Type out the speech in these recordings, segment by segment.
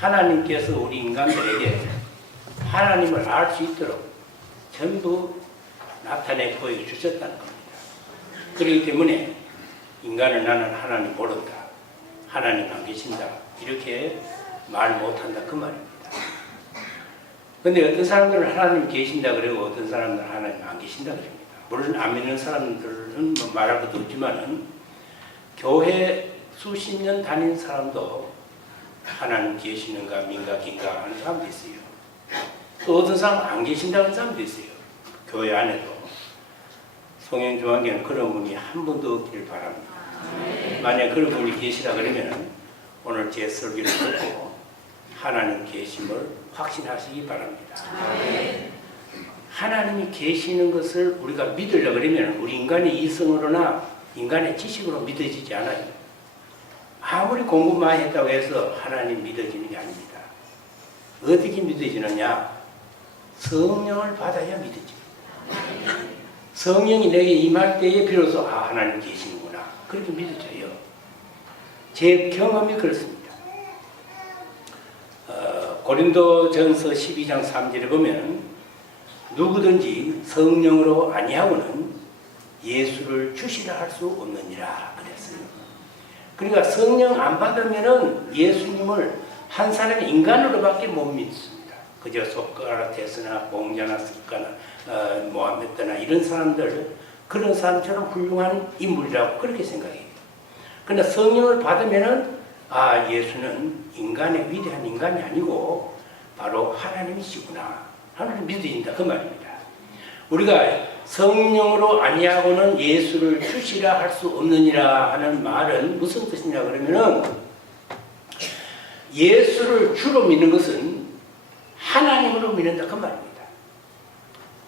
하나님께서 우리 인간들에게 하나님을 알 수 있도록 전부 나타내 보여주셨다는 겁니다. 그렇기 때문에 인간은 나는 하나님 모른다, 하나님 안 계신다, 이렇게 말 못한다, 그 말입니다. 근데 어떤 사람들은 하나님 계신다 그러고 어떤 사람들은 하나님 안 계신다 그럽니다. 물론 안 믿는 사람들은 뭐 말할 것도 없지만은 교회 수십 년 다닌 사람도 하나님 계시는가 민가 하는 사람도 있어요. 또 어떤 사람은 안 계신다는 사람도 있어요. 교회 안에도. 성령조항교회는 그런 분이 한 분도 없기를 바랍니다. 만약 그런 분이 계시라 그러면 오늘 제 설교를 듣고 하나님 계심을 확신하시기 바랍니다. 하나님이 계시는 것을 우리가 믿으려고 그러면 우리 인간의 이성으로나 인간의 지식으로 믿어지지 않아요. 아무리 공부 많이 했다고 해서 하나님 믿어지는 게 아닙니다. 어떻게 믿어지느냐? 성령을 받아야 믿어집니다. 성령이 내게 임할 때에 비로소 하나님 계시는구나, 그렇게 믿어져요. 제 경험이 그렇습니다. 고린도전서 12장 3절에 보면 누구든지 성령으로 아니하고는 예수를 주시라 할 수 없느니라 그랬어요. 그러니까 성령 안 받으면은 예수님을 한 사람이 인간으로밖에 못 믿습니다. 그저 소크라테스나 봉자나 스카나 모하메드나 이런 사람들, 그런 사람처럼 훌륭한 인물이라고 그렇게 생각해요. 그러나 성령을 받으면은 예수는 인간의 위대한 인간이 아니고 바로 하나님이시구나 하나님 믿어진다, 그 말입니다. 우리가 성령으로 아니하고는 예수를 주시라 할 수 없느니라 하는 말은 무슨 뜻이냐 그러면은 예수를 주로 믿는 것은 하나님으로 믿는다, 그 말입니다.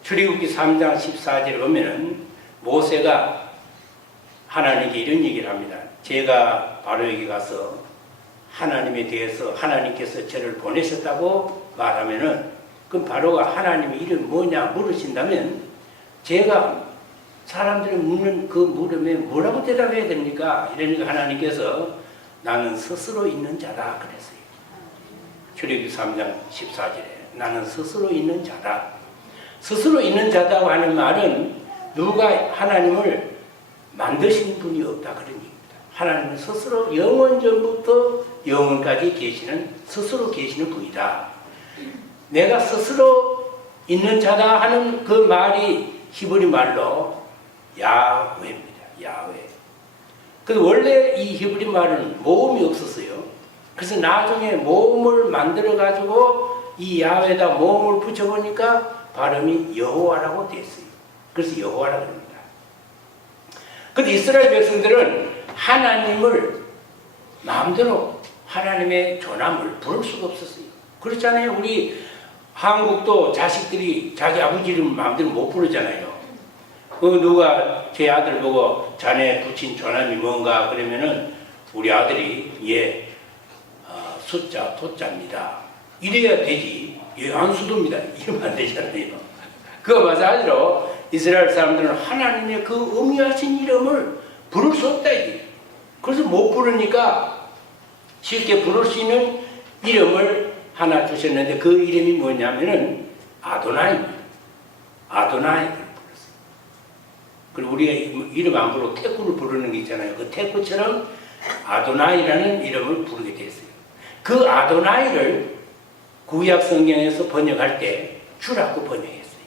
출애굽기 3장 14절에 보면은 모세가 하나님께 이런 얘기를 합니다. 제가 바로에게 가서 하나님에 대해서 하나님께서 저를 보내셨다고 말하면은 그럼 바로가 하나님의 이름이 뭐냐 물으신다면 제가 사람들이 묻는 그 물음에 뭐라고 대답해야 됩니까? 이러니까 하나님께서 나는 스스로 있는 자다 그랬어요. 출애굽기 3장 14절에 나는 스스로 있는 자다. 스스로 있는 자다고 하는 말은 누가 하나님을 만드신 분이 없다 그런 얘기입니다. 하나님은 스스로 영원 전부터 영원까지 계시는, 스스로 계시는 분이다. 내가 스스로 있는 자다 하는 그 말이 히브리 말로 야훼입니다. 야훼. 그 원래 이 히브리 말은 모음이 없었어요. 그래서 나중에 모음을 만들어 가지고 이 야훼에다 모음을 붙여보니까 발음이 여호와라고 됐어요. 그래서 여호와라고 합니다. 근데 이스라엘 백성들은 하나님을 마음대로 하나님의 존함을 부를 수가 없었어요. 그렇잖아요. 우리 한국도 자식들이 자기 아버지 이름 마음대로 못 부르잖아요. 그 누가 제 아들 보고 자네 붙인 존함이 뭔가 그러면은 우리 아들이 숫자 토자입니다. 이래야 되지. 안수도입니다. 이러면 안 되잖아요. 그거 마찬가지로 이스라엘 사람들은 하나님의 그 의미하신 이름을 부를 수 없다 이게. 그래서 못 부르니까 쉽게 부를 수 있는 이름을 하나 주셨는데 그 이름이 뭐냐면은 아도나이입니다. 아도나이를 불렀어요. 그리고 우리가 이름 안 부르고 태구를 부르는 게 있잖아요. 그 태구처럼 아도나이라는 이름을 부르게 됐어요. 그 아도나이를 구약 성경에서 번역할 때 주라고 번역했어요.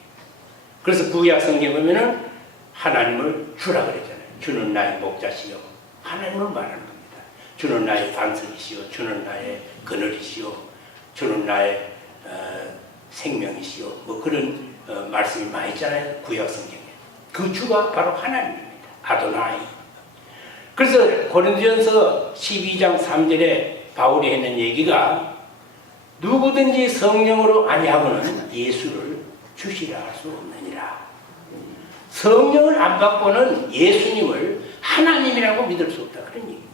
그래서 구약 성경 보면은 하나님을 주라 그랬잖아요. 주는 나의 목자시요. 하나님을 말하는 겁니다. 주는 나의 반석이시요. 주는 나의 그늘이시요. 주는 나의 생명이시요. 뭐 그런 말씀이 많이 있잖아요. 구약 성경에. 그 주가 바로 하나님입니다. 아도나이. 그래서 고린도전서 12장 3절에 바울이 했는 얘기가 누구든지 성령으로 아니하고는 예수를 주시라 할 수 없느니라. 성령을 안 받고는 예수님을 하나님이라고 믿을 수 없다. 그런 얘기입니다.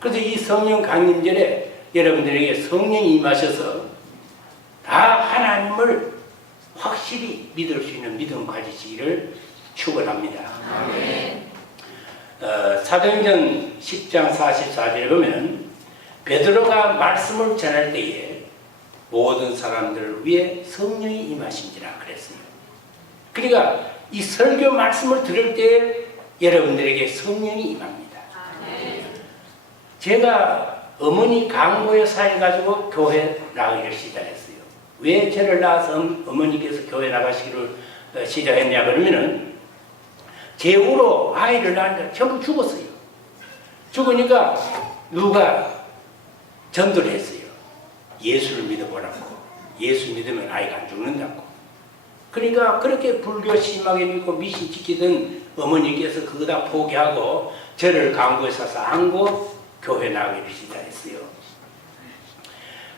그래서 이 성령 강림절에 여러분들에게 성령이 임하셔서 다 하나님을 확실히 믿을 수 있는 믿음 가지시기를 축원합니다. 사도행전 10장 44절에 보면 베드로가 말씀을 전할 때에 모든 사람들을 위해 성령이 임하신지라 그랬습니다. 그러니까 이 설교 말씀을 들을 때에 여러분들에게 성령이 임합니다. 제가 어머니 강보에 사해가지고 교회 나가기를 시작했어요. 왜 저를 낳아서 어머니께서 교회 나가시기를 시작했냐 그러면은 제후로 아이를 낳았는데 전부 죽었어요. 죽으니까 누가 전도를 했어요. 예수를 믿어보라고. 예수 믿으면 아이가 안 죽는다고. 그러니까 그렇게 불교 심하게 믿고 미신 지키던 어머니께서 그거 다 포기하고 저를 강구에 사서 안고 교회 나가기를 시작했어요.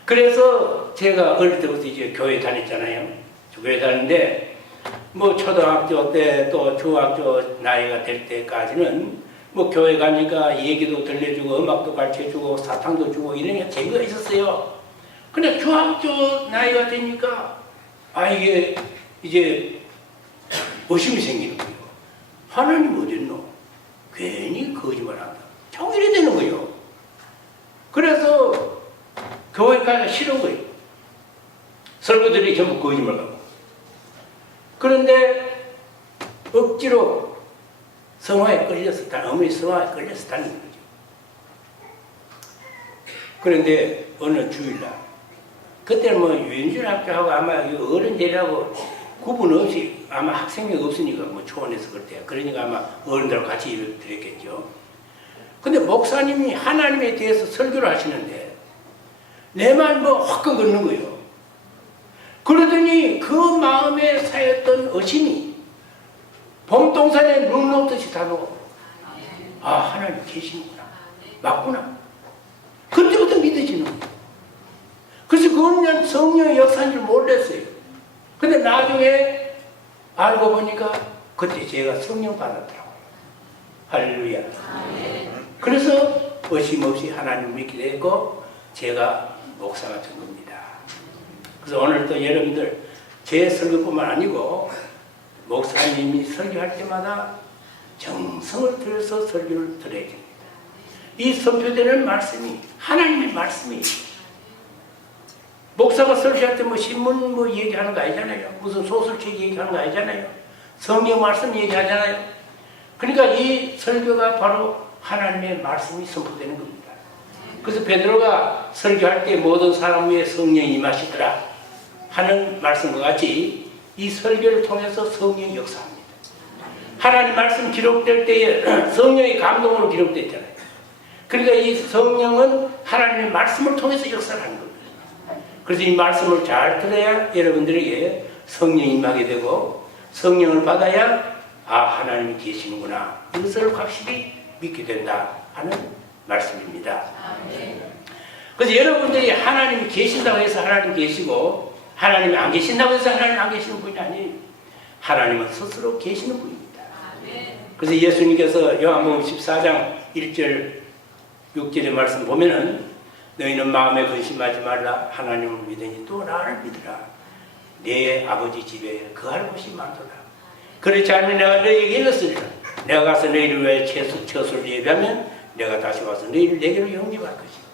그래서 제가 어릴 때부터 이제 교회 다녔잖아요. 교회 다녔는데 뭐 초등학교 때 또 중학교 나이가 될 때까지는 뭐 교회 가니까 얘기도 들려주고 음악도 가르쳐주고 사탕도 주고 이런 게 재미가 있었어요. 근데 중학교 나이가 되니까 이게 이제 의심이 생기는 거예요. 하나님 어딨노? 괜히 거짓말한다. 자꾸 이래 되는 거예요. 그래서 교회 가기 싫은 거예요. 설교들이 전부 거짓말 하고. 그런데 억지로 성화에 끌려서 어머니 성화에 끌려서 다니는 거죠. 그런데 어느 주일날 그때는 뭐 유인준학교하고 아마 어른 대회하고 구분 없이 아마 학생이 없으니까 뭐 초원에서 그랬대요. 그러니까 아마 어른들하고 같이 예배를 드렸겠죠. 근데 목사님이 하나님에 대해서 설교를 하시는데 내 말 뭐 화끈 걷는 거예요. 그러더니 그 마음에 쌓였던 의심이 봄동산에 눈 녹듯이 다가오고 하나님 계시는구나. 맞구나. 그때부터 믿어지는 거예요. 그래서 그건 성령의 역사인 줄 몰랐어요. 근데 나중에 알고 보니까 그때 제가 성령 받았더라고요. 할렐루야. 그래서 의심 없이 하나님 믿게 됐고 제가 목사가 된 겁니다. 그래서 오늘 또 여러분들 제 설교뿐만 아니고 목사님이 설교할 때마다 정성을 들여서 설교를 들어야 됩니다. 이 선포되는 말씀이 하나님의 말씀이에요. 목사가 설교할 때 뭐 신문 뭐 얘기하는 거 아니잖아요. 무슨 소설책 얘기하는 거 아니잖아요. 성경 말씀 얘기하잖아요. 그러니까 이 설교가 바로 하나님의 말씀이 선포되는 겁니다. 그래서 베드로가 설교할 때 모든 사람 위에 성령이 임하시더라 하는 말씀과 같이 이 설교를 통해서 성령이 역사합니다. 하나님 말씀 기록될 때에 성령의 감동으로 기록됐잖아요. 그러니까 이 성령은 하나님의 말씀을 통해서 역사를 하는 겁니다. 그래서 이 말씀을 잘 들어야 여러분들에게 성령이 임하게 되고 성령을 받아야 하나님이 계시는구나. 이것을 확실히 믿게 된다 하는 말씀입니다. 그래서 여러분들이 하나님이 계신다고 해서 하나님 계시고 하나님이 안 계신다고 해서 하나님 안 계시는 분이 아니에요. 하나님은 스스로 계시는 분입니다. 그래서 예수님께서 요한복음 14장 1절 6절의 말씀 보면은 너희는 마음에 근심하지 말라. 하나님을 믿으니 또 나를 믿으라. 내 아버지 집에 거할 곳이 많도다. 그렇지 않으면 내가 너희에게 일렀으리라. 내가 가서 너희를 위해 처소를 예비하면 내가 다시 와서 너희를 내게로 영접할 것이다.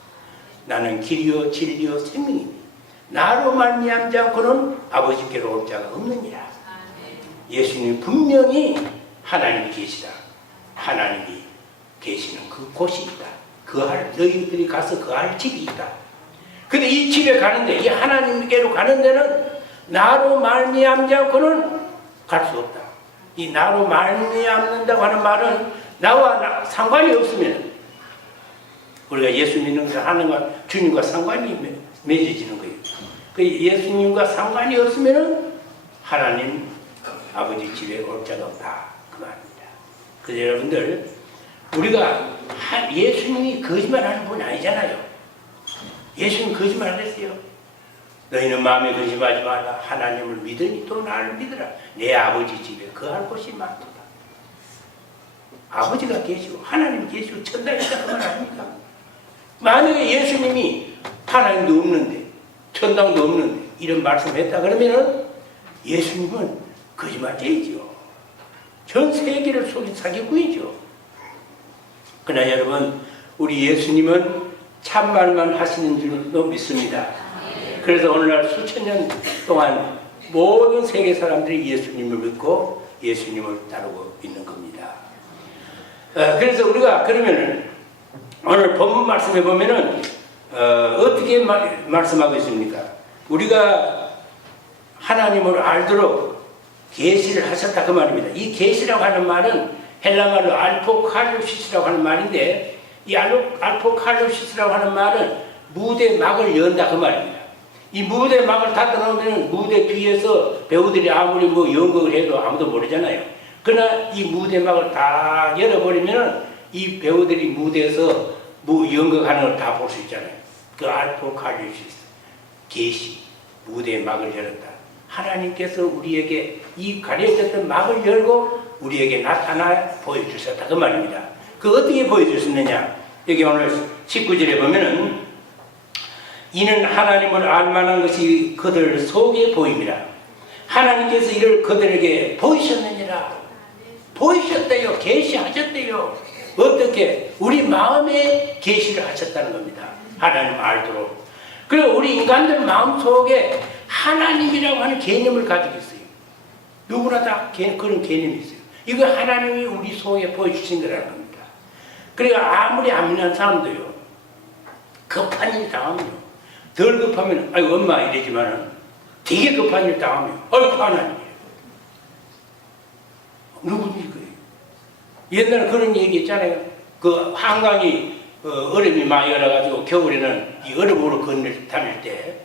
나는 길이요 진리요 생명이니 나로 말미암지 않고는 아버지께로 올 자가 없느니라. 예수님이 분명히 하나님이 계시다. 하나님이 계시는 그 곳이 있다. 너희들이 가서 거할 집이 있다. 근데 이 집에 가는데, 이 하나님께로 가는 데는 나로 말미암지 않고는 갈 수 없다. 이 나로 말미암는다고 하는 말은 나와 상관이 없으면 우리가 예수 믿는 것을 하는가 주님과 상관이 맺어지는 거예요. 그 예수님과 상관이 없으면 하나님 아버지 집에 올 자가 없다. 그 말입니다. 그래서 여러분들 우리가 예수님이 거짓말하는 분이 아니잖아요. 예수님 거짓말 안 했어요. 너희는 마음에 근심하지 말라. 하나님을 믿으니 또 나를 믿으라. 내 아버지 집에 거할 곳이 많도다. 아버지가 계시고 하나님 계시고 천당에 있다 그 말 아닙니까? 만약에 예수님이 하나님도 없는데 천당도 없는데 이런 말씀을 했다 그러면은 예수님은 거짓말쟁이죠. 전 세계를 속인 사기꾼이죠. 그러나 여러분 우리 예수님은 참말만 하시는 줄로 믿습니다. 그래서 오늘날 수천 년 동안 모든 세계 사람들이 예수님을 믿고 예수님을 따르고 있는 겁니다. 그래서 우리가 그러면은 오늘 본문 말씀에 보면은 어떻게 말씀하고 있습니까? 우리가 하나님을 알도록 계시를 하셨다 그 말입니다. 이 계시라고 하는 말은 헬라말로 알포칼립시스라고 하는 말인데, 이 알포칼립시스라고 하는 말은 무대 막을 연다 그 말입니다. 이 무대 막을 닫아 놓으면 무대 뒤에서 배우들이 아무리 뭐 연극을 해도 아무도 모르잖아요. 그러나 이 무대 막을 다 열어버리면 이 배우들이 무대에서 뭐 연극하는 걸 다 볼 수 있잖아요. 그 알포칼립시스, 계시, 무대의 막을 열었다. 하나님께서 우리에게 이 가려졌던 막을 열고 우리에게 나타나 보여주셨다 그 말입니다. 그 어떻게 보여주셨느냐? 여기 오늘 19절에 보면은 이는 하나님을 알만한 것이 그들 속에 보입니다. 하나님께서 이를 그들에게 보이셨느니라. 보이셨대요. 계시하셨대요. 어떻게? 우리 마음에 계시를 하셨다는 겁니다. 하나님 알도록. 그리고 우리 인간들 마음속에 하나님이라고 하는 개념을 가지고 있어요. 누구나 다 그런 개념이 있어요. 이거 하나님이 우리 속에 보여주신 거라는 겁니다. 그러니까 아무리 안 믿는 사람도요, 급한 일 당하면 덜 급하면 아이고 엄마 이러지만은 되게 급한 일 당하면 아이고 하나님 누구지 그래요? 옛날에 그런 얘기 있잖아요. 그 한강이 얼음이 많이 얼어가지고 겨울에는 이 얼음으로 다닐 때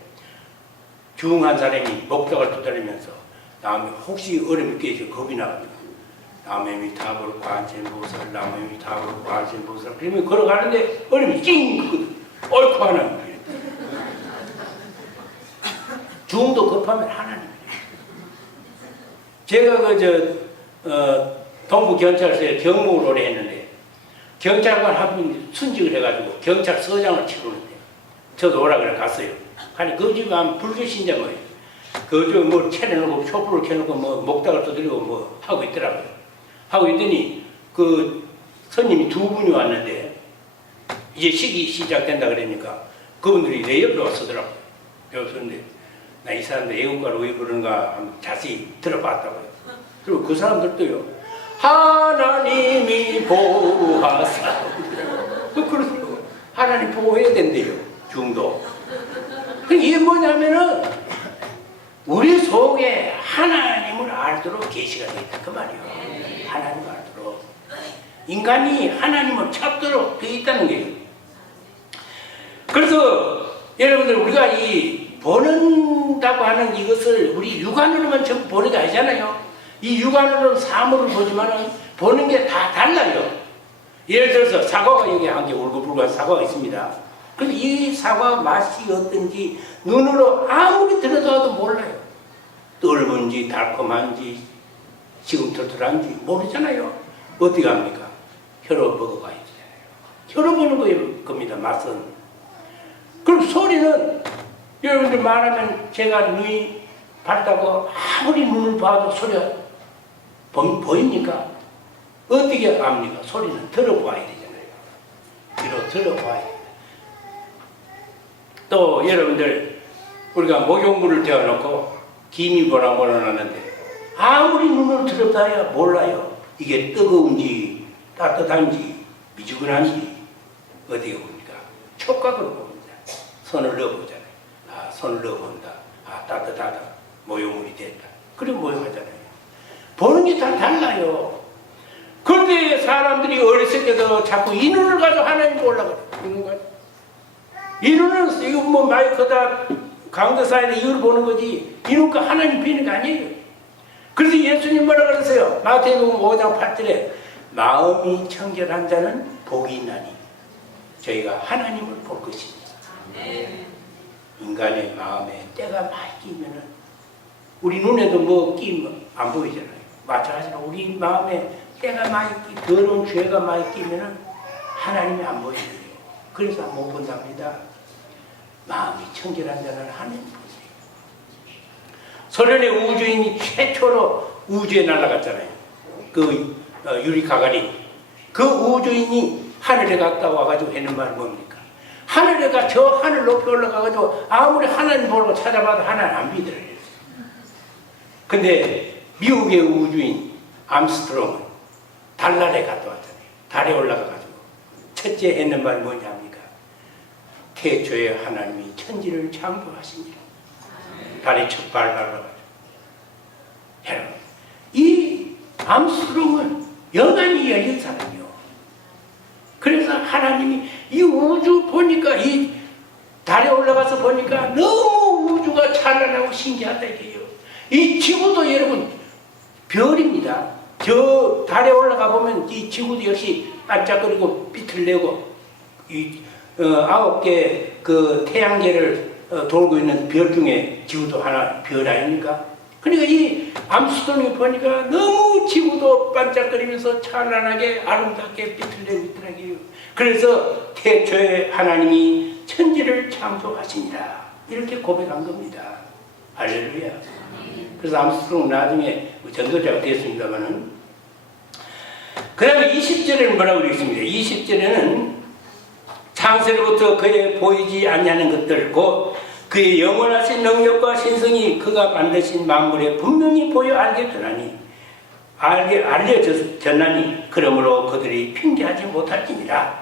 중한 사람이 목닥을 두드리면서 다음에 혹시 얼음이 깨져 겁이 나가지고 남의 타불 관세보살 남의 타불 관세보살 그러면 걸어가는데 얼음이 찡 옳고 하나님 중도 급하면 하나님이에요. 제가 동부경찰서에 경무를 오래 했는데 경찰관 한 분이 순직을 해가지고 경찰서장을 치르는데 저도 오라 그래 갔어요. 아니 그 집에 한 불교신자 뭐예요. 그 좀 뭐 차려놓고 촛불을 켜놓고 뭐 목닥을 두드리고 뭐 하고 있더라고요. 하고 있더니 그 손님이 두 분이 왔는데 이제 식이 시작된다 그러니까 그분들이 내 옆에 왔더라고요. 그런데 나 이 사람들 애국가를 왜 부르는가 자세히 들어봤다고요. 그리고 그 사람들도요. 하나님이 보호하사 그러더라고요. 하나님 보호해야 된대요. 중도. 이게 뭐냐면은 우리 속에 하나님을 알도록 계시가 되다 그 말이에요. 하나님을 알도록 인간이 하나님을 찾도록 되어 있다는 거예요. 그래서 여러분들 우리가 이 보는다고 하는 이것을 우리 육안으로만 전부 보는 게 아니잖아요. 이 육안으로는 사물을 보지만은 보는 게 다 달라요. 예를 들어서 사과가 여기 한 개 울고불고한 사과가 있습니다. 그런데 이 사과 맛이 어떤지 눈으로 아무리 들여다봐도 몰라요. 떫은지 달콤한지 지금털털한지 모르잖아요. 어떻게 합니까? 혀로 먹어봐야 되잖아요. 혀로 보는 겁니다. 맛은. 그럼 소리는 여러분들 말하면 제가 눈이 밝다고 아무리 눈을 봐도 소리가 보입니까? 어떻게 압니까? 소리는 들어봐야 되잖아요. 들어봐야 돼요. 또 여러분들 우리가 목욕물을 데워놓고 김이 보라 몰아놨는데 아무리 눈을 들여다야 몰라요. 이게 뜨거운지 따뜻한지 미지근한지 어디에 봅니까? 촉각으로 봅니다. 손을 넣어보잖아요. 아, 손을 넣어본다. 아, 따뜻하다. 모욕물이 됐다. 그리고 모욕하잖아요. 보는 게 다 달라요. 그런데 사람들이 어렸을 때도 자꾸 이 눈을 가지고 하나님 보려고 그래요. 이 눈은 이거 뭐 마이크다 강도 사이에 이걸 보는 거지 이 눈과 하나님 보이는 거 아니에요. 그래서 예수님 뭐라 그러세요? 마태복음 5장 8절에 마음이 청결한 자는 복이 있나니 저희가 하나님을 볼 것입니다. 인간의 마음에 때가 많이 끼면은 우리 눈에도 뭐 끼면 안 보이잖아요. 마찬가지로 우리 마음에 때가 많이 더러운 죄가 많이 끼면은 하나님이 안 보이는 거예요. 그래서 못 본답니다. 마음이 청결한 자는 하나님 보세요. 소련의 우주인이 최초로 우주에 날아갔잖아요. 그 유리 가가린. 그 우주인이 하늘에 갔다 와가지고 하는 말이 뭡니까? 하늘에가 저 하늘 높이 올라가가지고 아무리 하나님 보려고 찾아봐도 하나님 안 믿으래요. 근데 미국의 우주인 암스트롱은 달날에 갔다 왔잖아요. 달에 올라가가지고 첫째 했는 말이 뭐냐 합니까? 태초에 하나님이 천지를 창조하시니라. 달에 첫 발 밟아가지고. 여러분, 이 암스트롱은 영안이 열린 사람이요. 그래서 하나님이 이 우주 보니까, 이 달에 올라가서 보니까 너무 우주가 찬란하고 신기하다 이게요. 이 지구도 여러분 별입니다. 저 달에 올라가 보면 이 지구도 역시 반짝거리고 빛을 내고, 이 9개 그 태양계를 돌고 있는 별 중에 지구도 하나 별 아닙니까? 그러니까 이 암스트롱이 보니까 너무 지구도 반짝거리면서 찬란하게 아름답게 빛을 내고 있더라고요. 그래서 태초에 하나님이 천지를 창조하시니라 이렇게 고백한 겁니다. 할렐루야. 그래서 암스트롱은 나중에 전도자가 되었습니다만은, 그 다음에 20절에는 뭐라고 되어 있습니다. 20절에는 창세로부터 그의 보이지 않냐는 것들, 곧 그의 영원하신 능력과 신성이 그가 만드신 만물에 분명히 보여 알려졌나니, 그러므로 그들이 핑계하지 못할지니라.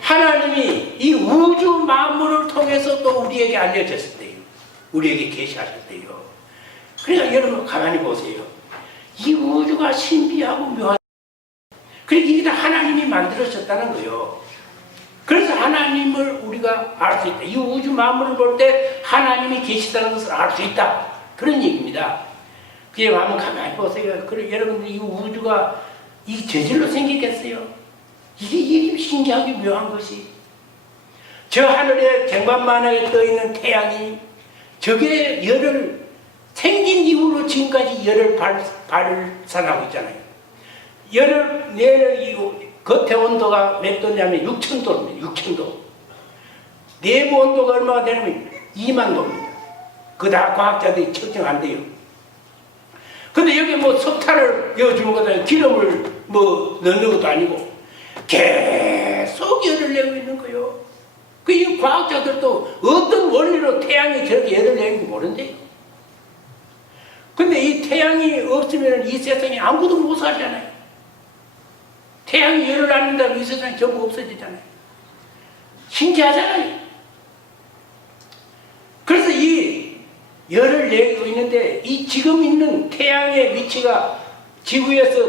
하나님이 이 우주 만물을 통해서 또 우리에게 알려졌었대요. 우리에게 계시하셨대요. 그러니까 여러분 가만히 보세요. 이 우주가 신비하고 묘한, 그러니까 이게 다 하나님이 만들어졌다는 거예요. 그래서 하나님을 우리가 알 수 있다. 이 우주 만물을 볼 때 하나님이 계시다는 것을 알 수 있다. 그런 얘기입니다. 그게 한번 가만히 보세요. 그래, 여러분들 이 우주가 이 저절로 생기겠어요? 이게 이렇게 신기하게 묘한 것이. 저 하늘에 쟁반만하게 떠있는 태양이 저게 열을 생긴 이후로 지금까지 열을 발산하고 있잖아요. 열을 내는 이후 겉의 온도가 몇 도냐면 6,000도입니다. 6,000도. 내부 온도가 얼마가 되냐면 2만 도입니다. 그거 다 과학자들이 측정한대요. 근데 여기 뭐 석탄을 넣어주는 것도 아니고 기름을 뭐 넣는 것도 아니고 계속 열을 내고 있는 거예요. 이 과학자들도 어떤 원리로 태양이 저렇게 열을 내는지 모른대요. 근데 이 태양이 없으면 이 세상에 아무도 못 살잖아요. 태양이 열을 안 낸다면 이 세상이 전부 없어지잖아요. 신기하잖아요. 그래서 이 열을 내고 있는데, 이 지금 있는 태양의 위치가 지구에서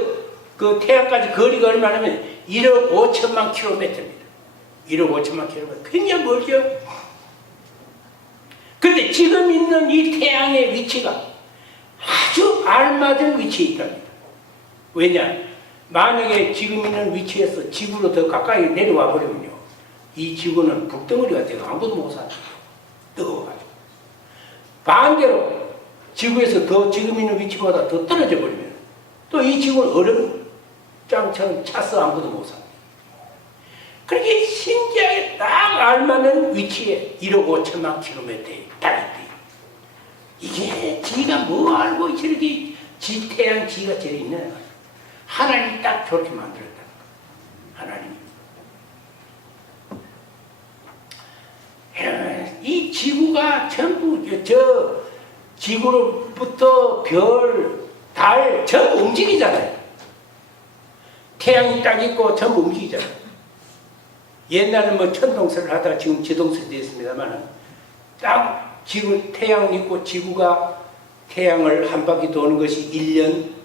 그 태양까지 거리가 얼마냐면 1억 5천만 킬로미터입니다. 1억 5천만 킬로미터. 굉장히 멀죠? 근데 지금 있는 이 태양의 위치가 아주 알맞은 위치에 있답니다. 왜냐? 만약에 지금 있는 위치에서 지구로 더 가까이 내려와 버리면요, 이 지구는 북덩어리가 되고 아무도 못 살아요. 뜨거워가지고. 반대로 지구에서 더 지금 있는 위치보다 더 떨어져 버리면 또 이 지구는 얼음장처럼 차서 아무도 못 살아요. 그렇게 신기하게 딱 알맞는 위치에 1억 5천만 킬로미터에 딱 있대요. 이게 지가 뭐 알고 저렇게 태양 지가 저리 있는 거예요. 하나님이 딱 저렇게 만들었다는 거예요. 하나님이. 이 지구가 전부 저 지구로부터 별, 달 전부 움직이잖아요. 태양이 딱 있고 전부 움직이잖아요. 옛날에는 뭐 천동설을 하다가 지금 지동설이 됐습니다만, 딱 지구 태양 있고 지구가 태양을 한 바퀴 도는 것이 1년,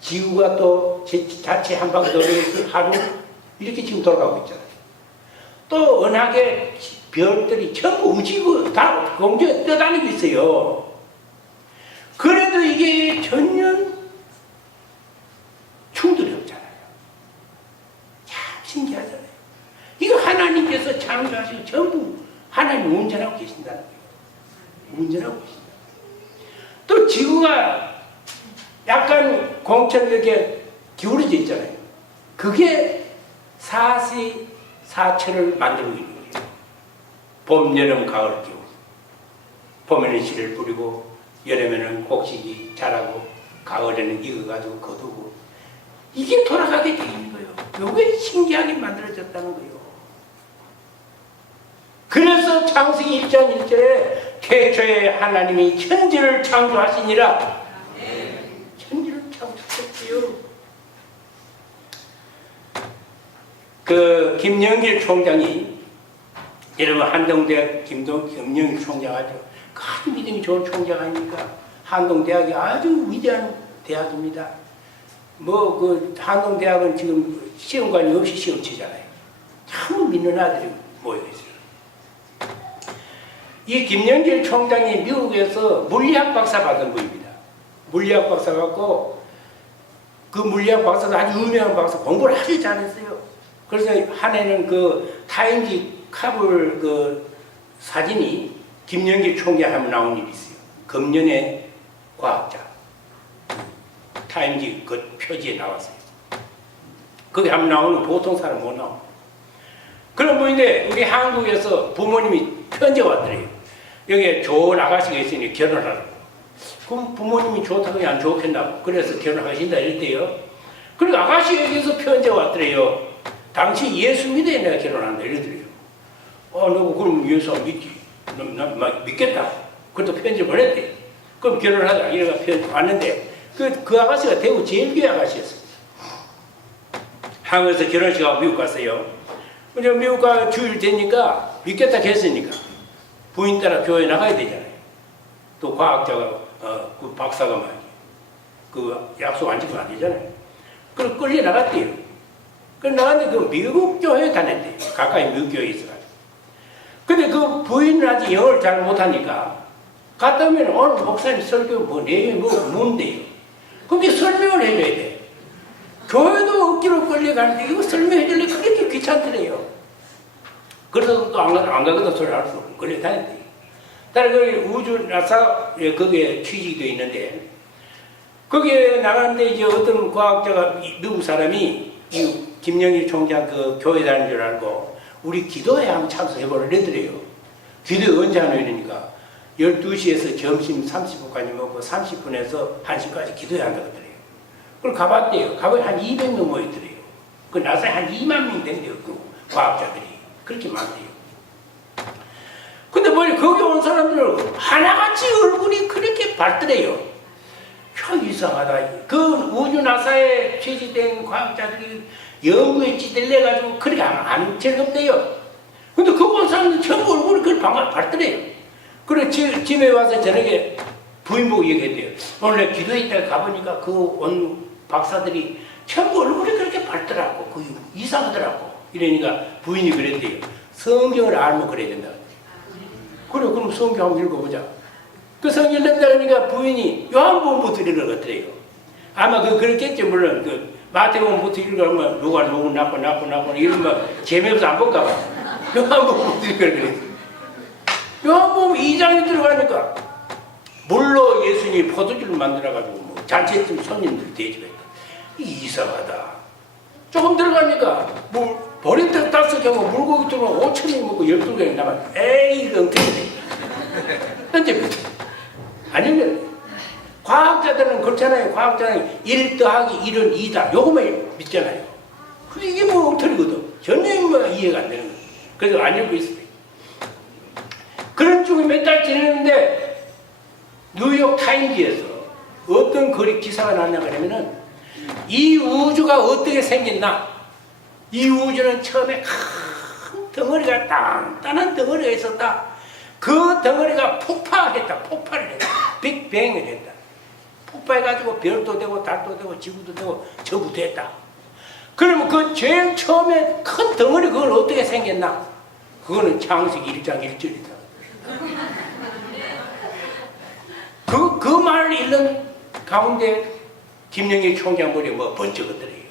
지구가 또 자체 한 바퀴 도는 것이 하루, 이렇게 지금 돌아가고 있잖아요. 또 은하계 별들이 전부 움직이고 다 공중에 떠다니고 있어요. 그래도 이게 전혀 충돌이 없잖아요. 참 신기하잖아요. 이거 하나님께서 창조하시고 전부 하나님이 운전하고 계신다는 거예요. 운전하고 계신다. 또 지구가 약간 공천력에 기울어져 있잖아요. 그게 사시사철을 만들고 있는 거예요. 봄, 여름, 가을, 겨울. 봄에는 씨를 뿌리고, 여름에는 곡식이 자라고, 가을에는 익어가지고 거두고, 이게 돌아가게 되어 있는 거예요. 이게 신기하게 만들어졌다는 거예요. 그래서 창세기 1장 1절에 태초에 하나님이 천지를 창조하시니라. 천지를 창조했지요. 그 김영길 총장이, 여러분 한동대학 김영길 총장 아주 아주 믿음이 좋은 총장 아닙니까? 한동대학이 아주 위대한 대학입니다. 뭐 그 한동대학은 지금 시험관이 없이 시험 치잖아요. 참 믿는 아들이 모여 있어요. 이 김영길 총장이 미국에서 물리학 박사 받은 분입니다. 물리학 박사 받고 그 물리학 박사도 아주 유명한 박사, 공부를 아주 잘했어요. 그래서 한 해는 그 타임지 카불 그 사진이 김영길 총장 하면 나온 일이 있어요. 금년의 과학자. 타임지 그 표지에 나왔어요. 거기 한번 나오는 보통 사람 못 나와. 그런 분인데 우리 한국에서 부모님이 편지 왔더래요. 여기에 좋은 아가씨가 있으니 결혼하라고. 그럼 부모님이 좋다고 안 좋겠나고. 그래서 결혼하신다 이랬대요. 그리고 아가씨에게서 편지 왔더래요. 당신 예수 믿어야 내가 결혼한다 이러더래요. 너 그럼 예수 안 믿지. 난 믿겠다. 그것도 편지 보냈대. 그럼 결혼하자. 이래가 편지 왔는데 그 아가씨가 대구 제일교회 아가씨였습니다. 한국에서 결혼식하고 미국 갔어요. 근데 미국 가 주일 되니까 믿겠다 했으니까 부인 따라 교회 나가야 되잖아요. 또 과학자가 그 박사가 말이야. 그 약속 안 지키면 안 되잖아요. 그래서 끌려 나갔대요. 그래서 나갔는데 그 미국 교회에 다녔대요. 가까이 미국 교회에 있어가지고. 근데 그 부인은 아직 영어를 잘 못하니까 갔다 오면 오늘 목사님 설교 뭐 내용이 뭔데요. 그럼 이제 설명을 해줘야 돼. 교회도 억지로 끌려가는데 이거 설명해주려고 그렇게 귀찮더래요. 그래서 또 안 가거든 소리 할 수 없고 끌려다녔대요. 다른 그 우주 나사 거기에 취직이 되어 있는데 거기에 나가는데 이제 어떤 과학자가 미국 사람이 이 김영일 총장 그 교회 다니는 줄 알고 우리 기도회 한번 참석해보라 이러더래요. 기도회 언제 하노 이러니까 12시에서 점심 30분까지 먹고 30분에서 1시까지 기도회 한다고 그래요. 그걸 가봤대요. 가보니 한 200명 모였더래요. 그 나사에 한 2만 명 된대요. 그 과학자들이. 그렇게 많대요. 근데 뭐 거기 온 사람들은 하나같이 얼굴이 그렇게 밝더래요. 참 이상하다. 그 우주 나사에 취직된 과학자들이 연구에 찌들려가지고 그렇게 안 즐겁대요. 근데 그 온 사람들 전부 얼굴이 그렇게 밝더래요. 그래 집에 와서 저녁에 부인 보고 얘기했대요. 오늘 기도회 있다가 가보니까 그 온 박사들이 전부 얼굴이 그렇게 밝더라고. 그 이상하더라고. 이러니까 부인이 그랬대요. 성경을 알면 그래야 된다. 그래 그럼 성경 한번 읽어보자. 그 성경 읽는다 그러니까 부인이 요한복음부터 읽어갔더래요. 아마 그렇겠죠. 물론 그 마태복음부터 읽으면 누가 누구 낳고 이러면 재미없어 안 볼까 봐. 요한복음부터 읽으래. 요한복음 2장에 들어가니까 물로 예수님이 포도주를 만들어가지고 뭐 잔치팀 손님들 대접했다. 이상하다. 조금 들어가니까 뭐 버린다 5경우 물고기 들어오면 5,000명 먹고 12경이 남았다. 에이 이거 어떻게 돼? 던져버렸다. 아니면 과학자들은 그렇잖아요. 과학자는 1 더하기 1은 2다. 요거만 믿잖아요. 근데 이게 뭐 엉터리거든. 전혀 뭐 이해가 안 되는 거예요. 그래서 안 읽고 있어요. 그런 쪽에 몇 달 지냈는데 뉴욕 타임즈에서 어떤 글이 기사가 났냐 그러면은 이 우주가 어떻게 생겼나? 이 우주는 처음에 큰 덩어리가 단단한 덩어리가 있었다. 그 덩어리가 폭발을 했다. 빅뱅을 했다. 폭발해가지고 별도 되고 달도 되고 지구도 되고 전부 됐다. 그러면 그 제일 처음에 큰 덩어리 그걸 어떻게 생겼나? 그거는 창세기 1장 1절이다. 그 말을 읽는 가운데 김영일 총장 머리에 뭐 번쩍거더래요.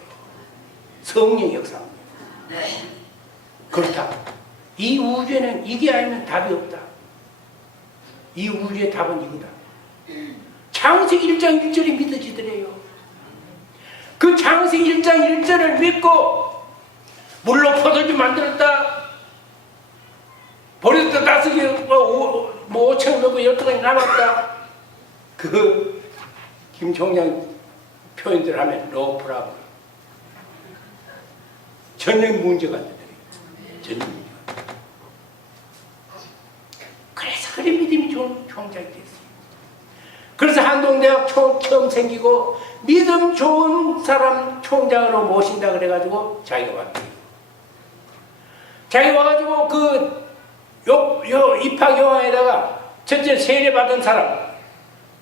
성령 역사입니다. 그렇다. 이 우주에는 이게 아니면 답이 없다. 이 우주의 답은 이거다. 창세기 1장 1절이 믿어지더래요. 그 창세기 1장 1절을 믿고 물로 포도주 만들었다. 버렸다 5개 뭐 5천 먹고 12가지 남았다. 그 김 총장 표현들 하면 no problem. 전혀 문제가 안 되더래요. 전혀 문제가 안 돼. 그리 믿음이 좋은 총장이 됐어요. 그래서 한동대학 처음 생기고 믿음 좋은 사람 총장으로 모신다 그래가지고 자기가 왔대요. 자기가 와가지고 입학영화에다가 첫째 세례받은 사람,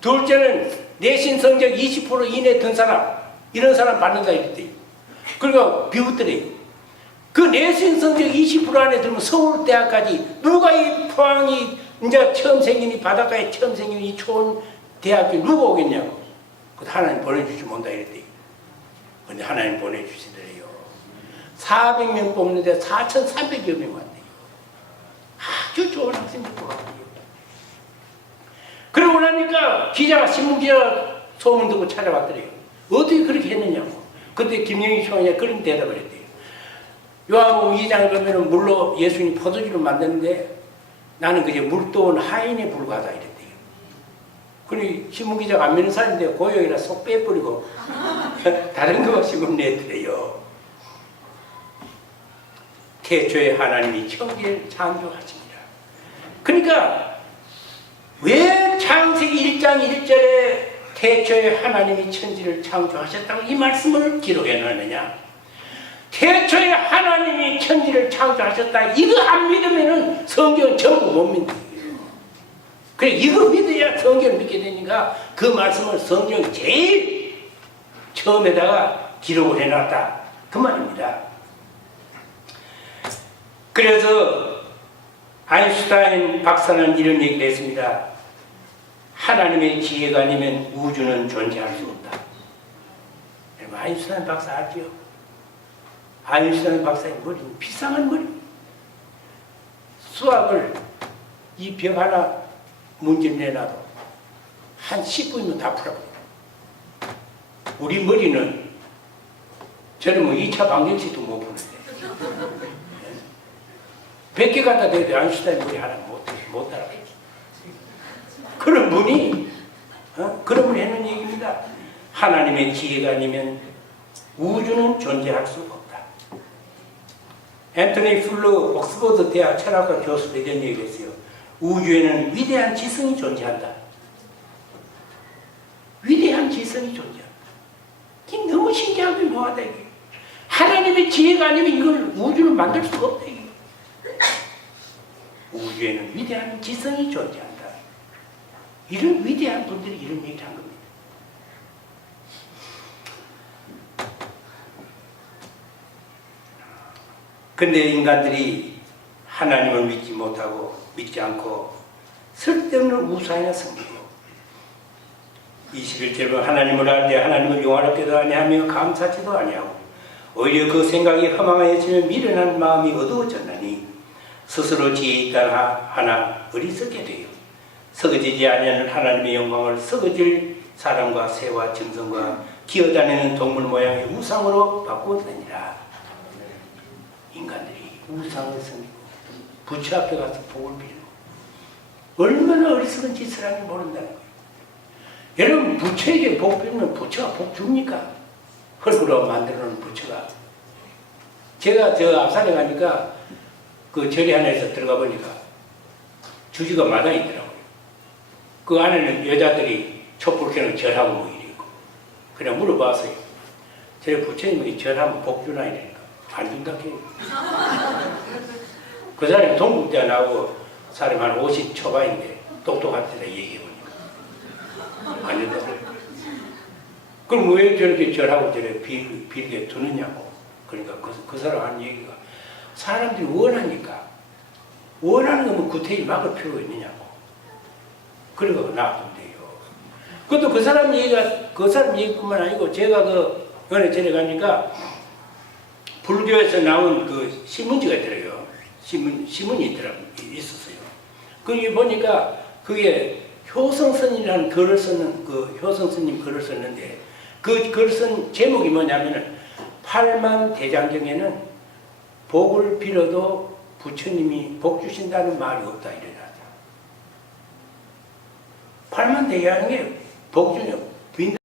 둘째는 내신 성적 20% 이내 든 사람, 이런 사람 받는다 이랬대요. 그러니까 비웃더래요. 그 내신 성적 20% 안에 들면 서울대학까지 누가 이 포항이 이제 처음 생긴 이 바닷가에 처음 생긴 이 좋은 대학교 누가 오겠냐고. 그 하나님 보내주시면 온다 이랬대요. 근데 하나님 보내주시더래요. 400명 뽑는데 4,300여 명 왔대요. 아주 좋은 학생들 뽑았대요. 그러고 나니까 신문기자가 소문 듣고 찾아왔더래요. 어떻게 그렇게 했느냐고. 그때 김영희 총장이 그런 대답을 했대요. 요한복음 2장에 보면 물로 예수님 포도주를 만드는데 나는 그저 물도원 하인에 불과하다 이랬대요. 그러니 신문기자가 안 믿는 사람인데 고용이라 속 빼버리고 다른 거 신문 냈더래요. 태초에 하나님이 천지를 창조하십니다. 그러니까 왜 창세기 1장 1절에 태초에 하나님이 천지를 창조하셨다고 이 말씀을 기록해 놓느냐? 태초에 하나님이 천지를 창조하셨다. 이거 안 믿으면 성경은 전부 못 믿는 거예요. 그래 이거 믿어야 성경을 믿게 되니까 그 말씀을 성경 제일 처음에다가 기록을 해놨다. 그 말입니다. 그래서 아인슈타인 박사는 이런 얘기를 했습니다. 하나님의 지혜가 아니면 우주는 존재할 수 없다. 여러분 아인슈타인 박사 알죠? 아인슈타인 박사의 머리는 비상한 머리. 수학을 이 벽 하나 문제를 내놔도 한 10분이면 다 풀어버려요. 우리 머리는 저는 뭐 2차 방정식도 못 푸는데 100개 갖다 대도 아인슈타인 머리 하나 못 따라가요. 그런 분이 그런 분이 하는 얘기입니다. 하나님의 지혜가 아니면 우주는 존재할 수 없다. 앤토니 풀러 옥스퍼드 대학 철학과 교수도 이런 얘기를 했어요. 우주에는 위대한 지성이 존재한다. 위대한 지성이 존재한다. 이게 너무 신기하고 뭐하다 이게. 하나님의 지혜가 아니면 이걸 우주를 만들 수가 없다 이게. 우주에는 위대한 지성이 존재한다. 이런 위대한 분들이 이런 얘기를 한 겁니다. 근데 인간들이 하나님을 믿지 못하고 믿지 않고 쓸데없는 우상이나 섬기고 21절은 하나님을 알되 하나님을 영화롭게도 아니하며 감사치도 아니하고 오히려 그 생각이 허망하여지며 미련한 마음이 어두워졌나니 스스로 지혜 있다 하나 어리석게 되어 썩어지지 아니하는 하나님의 영광을 썩어질 사람과 새와 짐승과 기어다니는 동물 모양의 우상으로 바꾸었느니라. 인간들이 우상을 섬기고 부처 앞에 가서 복을 빌고 얼마나 어리석은 짓을 하는지 모른다는 거예요. 여러분 부처에게 복 빌면 부처가 복 줍니까? 흙으로 만들어놓은 부처가. 제가 저 앞산에 가니까 그 절이 하나에서 들어가 보니까 주지가 마당에 있더라고요. 그 안에는 여자들이 촛불 켜는 절하고 뭐 이러고 그냥 물어봤어요. 저 부처님이 절하면 복 주나 이러니까 안 준다 해요. 그 사람이 동국대 나오고 사람 한 50 초반인데 똑똑한데 얘기해보니까 안 준다고. 그럼 왜 저렇게 절하고 저렇게 빌게 두느냐고. 그러니까 그 사람 하는 얘기가 사람들이 원하니까 원하는 거면 구태히 막을 필요가 있느냐고. 그러고 놔둔대요. 그것도 그 사람 얘기뿐만 아니고 제가 그 연애 전에 가니까 불교에서 나온 그 신문지가 있더라고요. 신문이 있었어요. 거기 보니까 그게 효성스님이라는 글을 썼는 그 효성스님 글을 썼는데 그 글 쓴 제목이 뭐냐면은 팔만대장경에는 복을 빌어도 부처님이 복 주신다는 말이 없다 이래요. 팔만대장경에 복 주냐